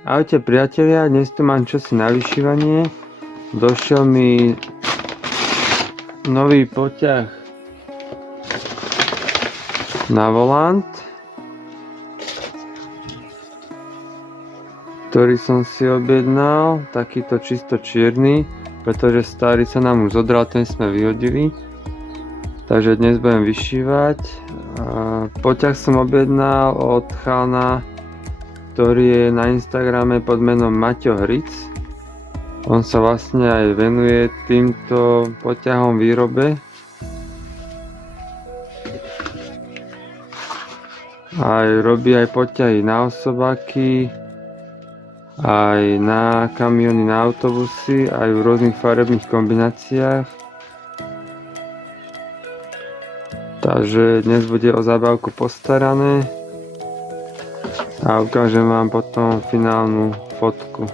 Ahojte priatelia, dnes tu mám čosi na vyšívanie. Došiel mi nový poťah na volant, ktorý som si objednal, takýto čisto čierny, pretože starý sa nám už zodral, ten sme vyhodili. Takže dnes budem vyšívať. Poťah som objednal od chalana, ktorý je na Instagrame pod menom Maťo Hric. On sa vlastne aj venuje týmto poťahom výrobe. Aj robí aj poťahy na osobáky, aj na kamiony, na autobusy, aj v rôznych farebných kombináciách. Takže dnes bude o zábavku postarané a ukážem vám potom finálnu fotku.